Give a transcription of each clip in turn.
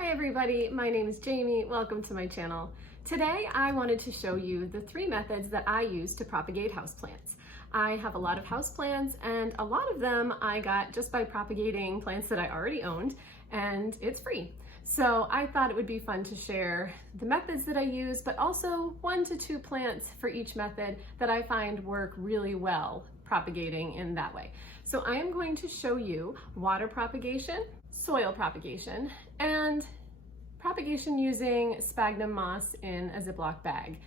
Hi everybody, my name is Jamie. Welcome to my channel. Today I wanted to show you the 3 methods that I use to propagate houseplants. I have a lot of houseplants and a lot of them I got just by propagating plants that I already owned, and it's free. So I thought it would be fun to share the methods that I use, but also 1 to 2 plants for each method that I find work really well propagating in that way. So I am going to show you water propagation, soil propagation, and propagation using sphagnum moss in a Ziploc bag.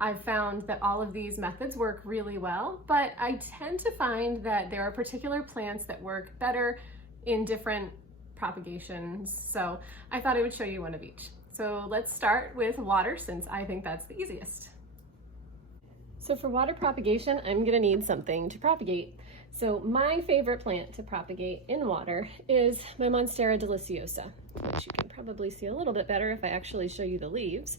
I've found that all of these methods work really well, but I tend to find that there are particular plants that work better in different propagations. So I thought I would show you one of each. So let's start with water, since I think that's the easiest. So for water propagation, I'm gonna need something to propagate. So my favorite plant to propagate in water is my Monstera Deliciosa, which you can probably see a little bit better if I actually show you the leaves.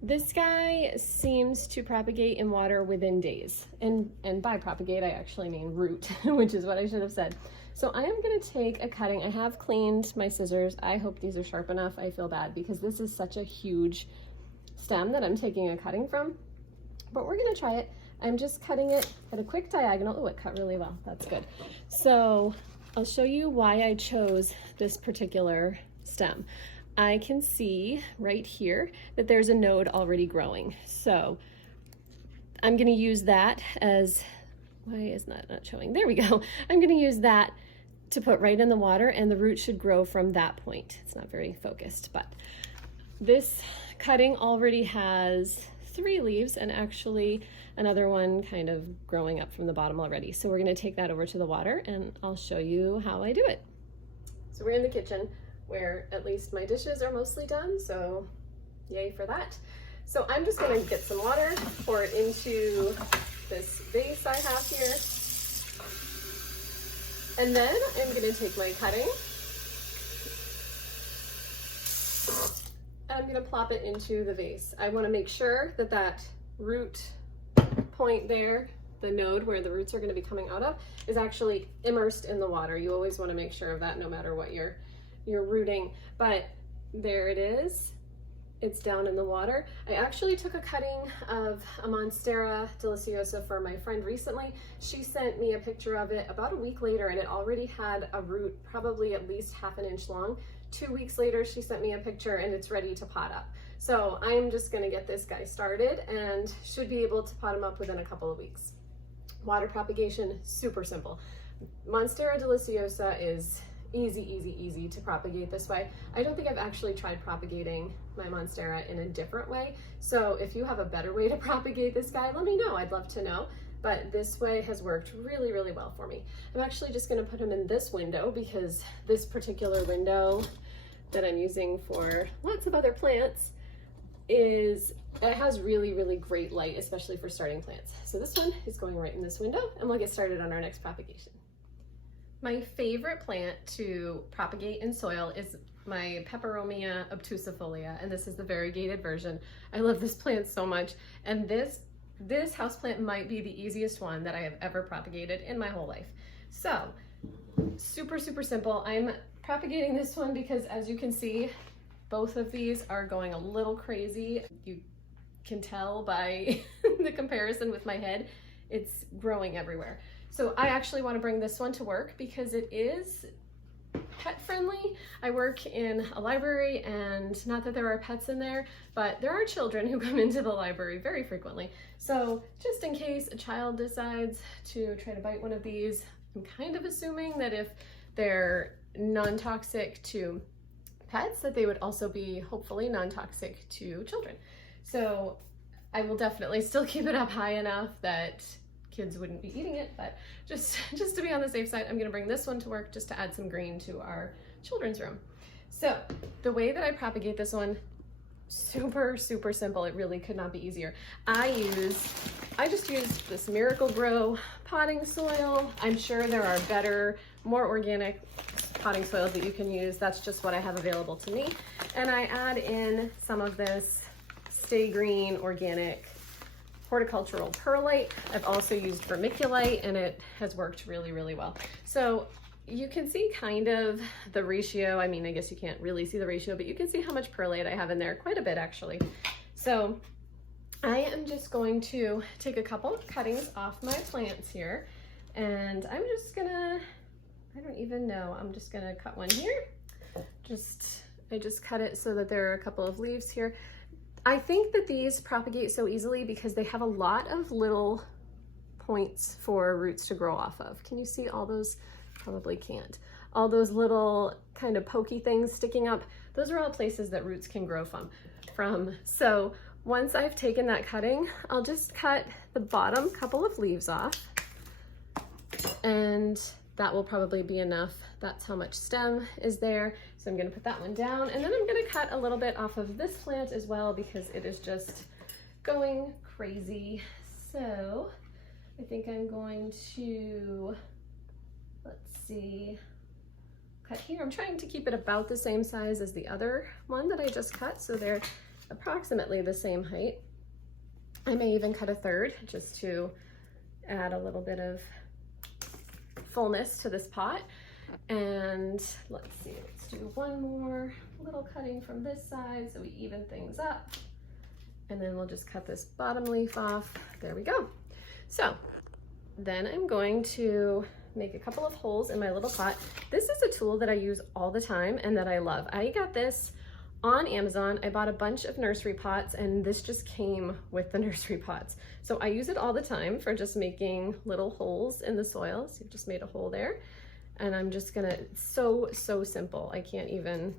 This guy seems to propagate in water within days. And by propagate, I actually mean root, which is what I should have said. So I am gonna take a cutting. I have cleaned my scissors. I hope these are sharp enough. I feel bad because this is such a huge stem that I'm taking a cutting from, but we're gonna try it. I'm just cutting it at a quick diagonal. Oh, it cut really well. That's good. So I'll show you why I chose this particular stem. I can see right here that there's a node already growing. So I'm gonna use that as, why is that not showing? There we go. I'm gonna use that to put right in the water, and the root should grow from that point. It's not very focused, but this cutting already has 3 leaves and actually another one kind of growing up from the bottom already. So we're gonna take that over to the water and I'll show you how I do it. So we're in the kitchen where at least my dishes are mostly done, so yay for that. So I'm just gonna get some water, pour it into this vase I have here. And then I'm gonna take my cutting and I'm gonna plop it into the vase. I wanna make sure that that root point there, the node where the roots are gonna be coming out of, is actually immersed in the water. You always wanna make sure of that no matter what you're rooting. But there it is. It's down in the water. I actually took a cutting of a Monstera Deliciosa for my friend recently. She sent me a picture of it about a week later and it already had a root probably at least ½ an inch long. 2 weeks later, she sent me a picture and it's ready to pot up. So I'm just gonna get this guy started and should be able to pot him up within a couple of weeks. Water propagation, super simple. Monstera Deliciosa is easy to propagate this way. I don't think I've actually tried propagating my Monstera in a different way. So if you have a better way to propagate this guy, let me know. I'd love to know. But this way has worked really well for me. I'm actually just gonna put him in this window because this particular window that I'm using for lots of other plants it has really great light, especially for starting plants. So this one is going right in this window and we'll get started on our next propagation. My favorite plant to propagate in soil is my Peperomia obtusifolia, and this is the variegated version. I love this plant so much, and this houseplant might be the easiest one that I have ever propagated in my whole life. So, super simple. I'm propagating this one because, as you can see, both of these are going a little crazy. You can tell by the comparison with my head, it's growing everywhere. So I actually want to bring this one to work because it is pet friendly. I work in a library, and not that there are pets in there, but there are children who come into the library very frequently. So just in case a child decides to try to bite one of these, I'm kind of assuming that if they're non-toxic to pets, that they would also be hopefully non-toxic to children. So I will definitely still keep it up high enough that kids wouldn't be eating it, but just to be on the safe side, I'm gonna bring this one to work just to add some green to our children's room. So the way that I propagate this one, super simple. It really could not be easier. I just used this Miracle-Gro potting soil. I'm sure there are better, more organic potting soils that you can use. That's just what I have available to me. And I add in some of this Stay Green organic horticultural perlite. I've also used vermiculite and it has worked really well. So you can see kind of the ratio. I mean, I guess you can't really see the ratio, but you can see how much perlite I have in there, quite a bit actually. So I am just going to take a couple of cuttings off my plants here, and I'm just gonna, I don't even know, I'm just gonna cut one here. I just cut it so that there are a couple of leaves here. I think that these propagate so easily because they have a lot of little points for roots to grow off of. Can you see all those? Probably can't. All those little kind of pokey things sticking up, those are all places that roots can grow from. So once I've taken that cutting, I'll just cut the bottom couple of leaves off, and that will probably be enough. That's how much stem is there. So I'm gonna put that one down, and then I'm gonna cut a little bit off of this plant as well because it is just going crazy. So I think I'm going to, let's see, cut here. I'm trying to keep it about the same size as the other one that I just cut, so they're approximately the same height. I may even cut a third just to add a little bit of fullness to this pot. And let's see, let's do one more little cutting from this side so we even things up. And then we'll just cut this bottom leaf off. There we go. So then I'm going to make a couple of holes in my little pot. This is a tool that I use all the time and that I love. I got this on Amazon. I bought a bunch of nursery pots and this just came with the nursery pots. So I use it all the time for just making little holes in the soil. So you've just made a hole there. And I'm just gonna, so simple. I can't even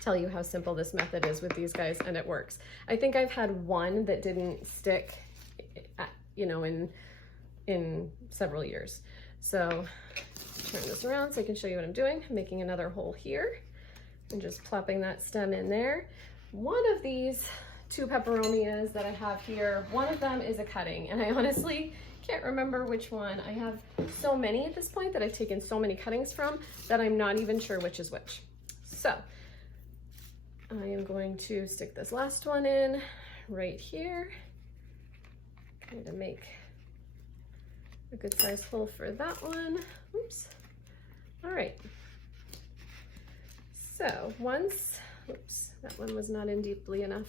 tell you how simple this method is with these guys, and it works. I think I've had one that didn't stick, you know, in several years. So turn this around so I can show you what I'm doing. I'm making another hole here and just plopping that stem in there. One of these two peperonias that I have here, one of them is a cutting, and I honestly can't remember which one. I have so many at this point that I've taken so many cuttings from that I'm not even sure which is which. So I am going to stick this last one in right here. I'm going to make a good size hole for that one. Oops. All right. So once, oops, that one was not in deeply enough.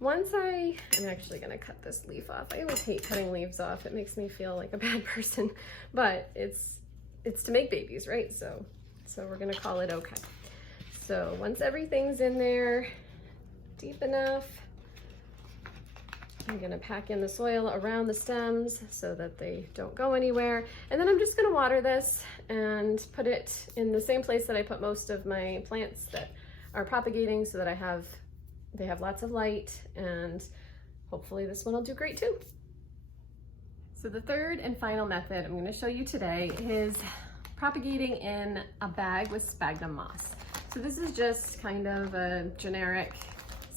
Once I'm actually gonna cut this leaf off. I always hate cutting leaves off. It makes me feel like a bad person, but it's to make babies, right? So we're gonna call it okay. So once everything's in there deep enough, I'm gonna pack in the soil around the stems so that they don't go anywhere. And then I'm just gonna water this and put it in the same place that I put most of my plants that are propagating so that they have lots of light, and hopefully this one will do great too. So the third and final method I'm gonna show you today is propagating in a bag with sphagnum moss. So this is just kind of a generic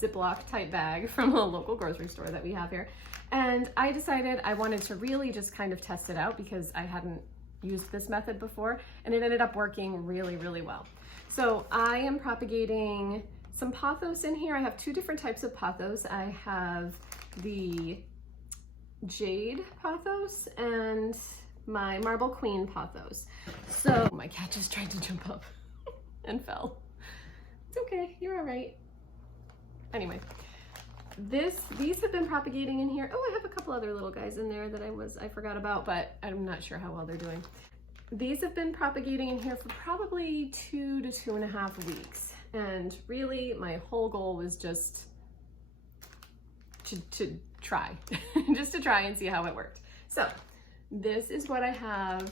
Ziploc type bag from a local grocery store that we have here. And I decided I wanted to really just kind of test it out because I hadn't used this method before, and it ended up working really, really well. So I am propagating some pothos in here. I have two different types of pothos. I have the jade pothos and my marble queen pothos. So my cat just tried to jump up and fell. It's okay, you're all right. Anyway, these have been propagating in here. Oh, I have a couple other little guys in there that I forgot about, but I'm not sure how well they're doing. These have been propagating in here for probably 2 to 2.5 weeks. And really my whole goal was just to try, just to try and see how it worked. So this is what I have.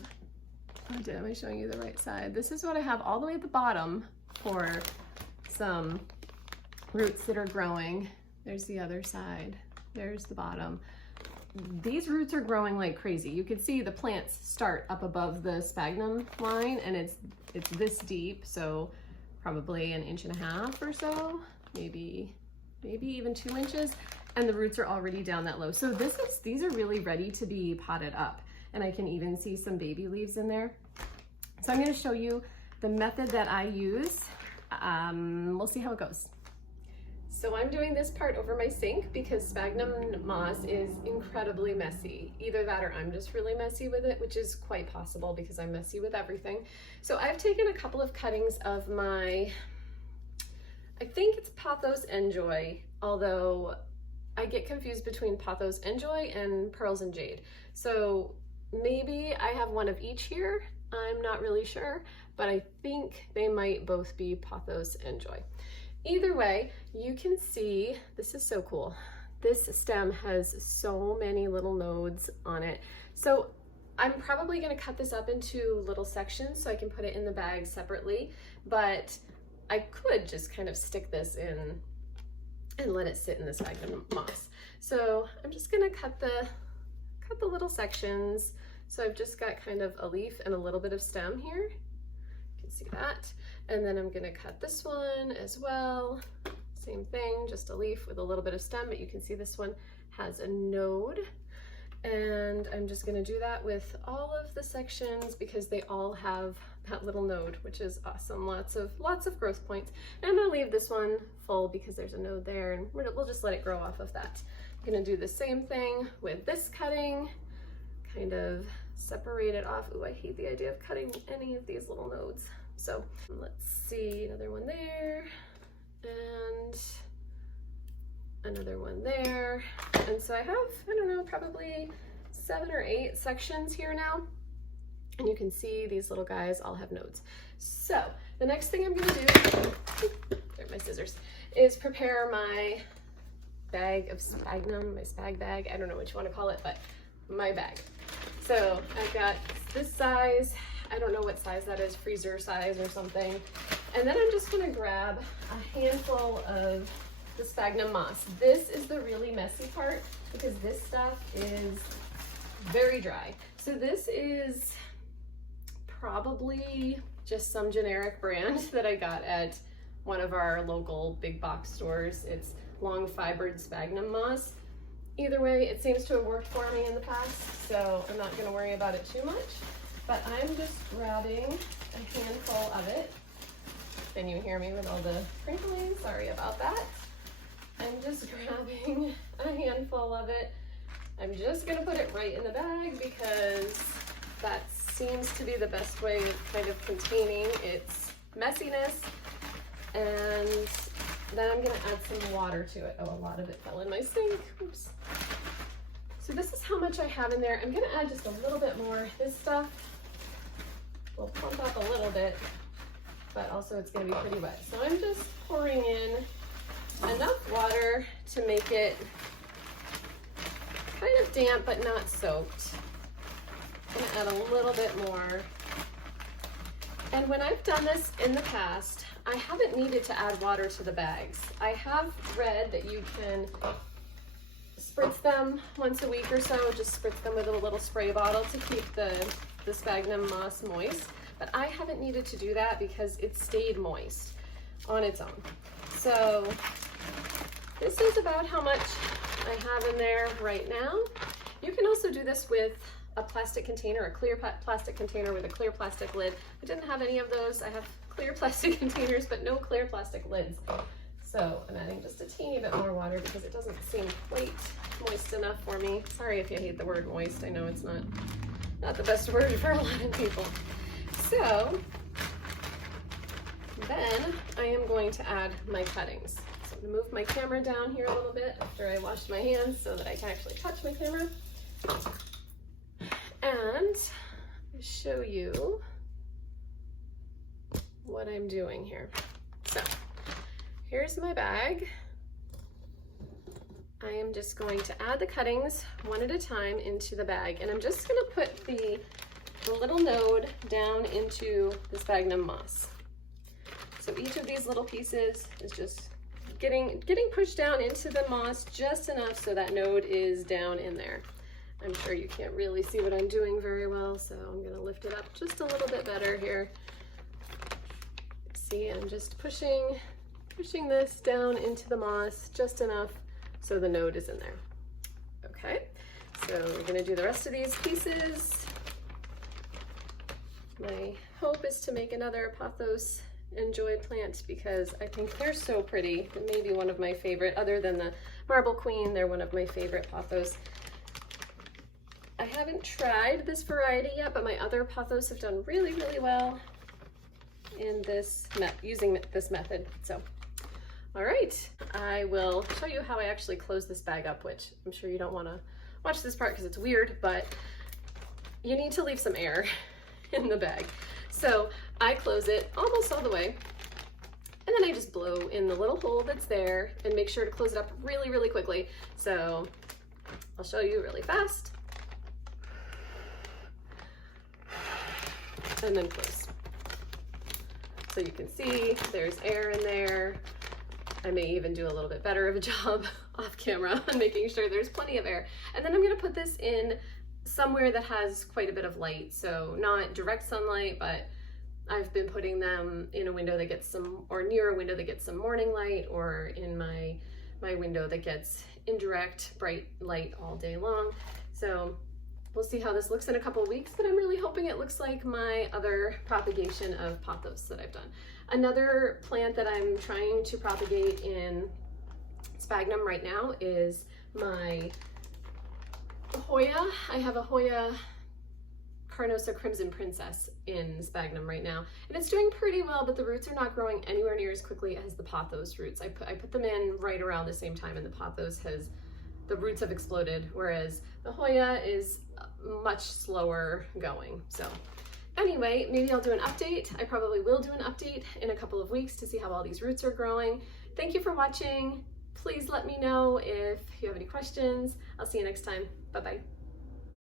Oh, am I showing you the right side? This is what I have all the way at the bottom for some roots that are growing. There's the other side. There's the bottom. These roots are growing like crazy. You can see the plants start up above the sphagnum line, and it's this deep, so probably 1.5 inches or so, maybe even 2 inches, and the roots are already down that low. So these are really ready to be potted up, and I can even see some baby leaves in there. So I'm going to show you the method that I use. We'll see how it goes. So I'm doing this part over my sink because sphagnum moss is incredibly messy. Either that or I'm just really messy with it, which is quite possible because I'm messy with everything. So I've taken a couple of cuttings of my, I think it's Pothos Enjoy, although I get confused between Pothos Enjoy and Pearls and Jade. So maybe I have one of each here. I'm not really sure, but I think they might both be Pothos Enjoy. Either way, you can see, this is so cool. This stem has so many little nodes on it. So I'm probably gonna cut this up into little sections so I can put it in the bag separately, but I could just kind of stick this in and let it sit in the sphagnum moss. So I'm just gonna cut the little sections. So I've just got kind of a leaf and a little bit of stem here. You can see that. And then I'm gonna cut this one as well. Same thing, just a leaf with a little bit of stem, but you can see this one has a node. And I'm just gonna do that with all of the sections because they all have that little node, which is awesome. Lots of growth points. And I'm gonna leave this one full because there's a node there, and we'll just let it grow off of that. I'm gonna do the same thing with this cutting, kind of separate it off. Ooh, I hate the idea of cutting any of these little nodes. So let's see, another one there, and another one there. And so I have, I don't know, probably 7 or 8 sections here now. And you can see these little guys all have nodes. So the next thing I'm gonna do, there are my scissors, is prepare my bag of sphagnum, my spag bag. I don't know what you want to call it, but my bag. So I've got this size, I don't know what size that is, freezer size or something. And then I'm just gonna grab a handful of the sphagnum moss. This is the really messy part because this stuff is very dry. So this is probably just some generic brand that I got at one of our local big box stores. It's long fibered sphagnum moss. Either way, it seems to have worked for me in the past, so I'm not gonna worry about it too much. But I'm just grabbing a handful of it. Can you hear me with all the crinkling? Sorry about that. I'm just grabbing a handful of it. I'm just gonna put it right in the bag because that seems to be the best way of kind of containing its messiness. And then I'm gonna add some water to it. Oh, a lot of it fell in my sink. Oops. So this is how much I have in there. I'm gonna add just a little bit more. This stuff will pump up a little bit, but also it's gonna be pretty wet. So I'm just pouring in enough water to make it kind of damp, but not soaked. I'm gonna add a little bit more. And when I've done this in the past, I haven't needed to add water to the bags. I have read that you can spritz them once a week or so, just spritz them with a little spray bottle to keep the sphagnum moss moist, but I haven't needed to do that because it stayed moist on its own. So this is about how much I have in there right now. You can also do this with a plastic container, a clear plastic container with a clear plastic lid. I didn't have any of those. I have clear plastic containers, but no clear plastic lids. So I'm adding just a teeny bit more water because it doesn't seem quite moist enough for me. Sorry if you hate the word moist. I know it's not the best word for a lot of people. So then I am going to add my cuttings. So I'm gonna move my camera down here a little bit after I washed my hands so that I can actually touch my camera. And show you what I'm doing here. So here's my bag. I am just going to add the cuttings one at a time into the bag, and I'm just gonna put the little node down into the sphagnum moss. So each of these little pieces is just getting pushed down into the moss just enough so that node is down in there. I'm sure you can't really see what I'm doing very well, so I'm gonna lift it up just a little bit better here. See, I'm just pushing this down into the moss just enough so the node is in there. Okay, so we're gonna do the rest of these pieces. My hope is to make another Pothos enjoy plant because I think they're so pretty. Maybe one of my favorite, other than the Marble Queen, they're one of my favorite pothos. I haven't tried this variety yet, but my other pothos have done really, really well in this using this method. So, all right, I will show you how I actually close this bag up, which I'm sure you don't want to watch this part because it's weird, but you need to leave some air in the bag. So I close it almost all the way, and then I just blow in the little hole that's there and make sure to close it up really, really quickly. So I'll show you really fast. And then close. So you can see there's air in there. I may even do a little bit better of a job off camera on making sure there's plenty of air. And then I'm gonna put this in somewhere that has quite a bit of light. So not direct sunlight, but I've been putting them in a window that gets some, or near a window that gets some morning light, or in my window that gets indirect bright light all day long. So we'll see how this looks in a couple of weeks, but I'm really hoping it looks like my other propagation of pothos that I've done. Another plant that I'm trying to propagate in sphagnum right now is my Hoya. I have a Hoya Carnosa Crimson Princess in sphagnum right now, and it's doing pretty well, but the roots are not growing anywhere near as quickly as the pothos roots. I put them in right around the same time, and the pothos the roots have exploded, whereas the Hoya is much slower going. So anyway, maybe I'll do an update. I probably will do an update in a couple of weeks to see how all these roots are growing. Thank you for watching. Please let me know if you have any questions. I'll see you next time. Bye-bye.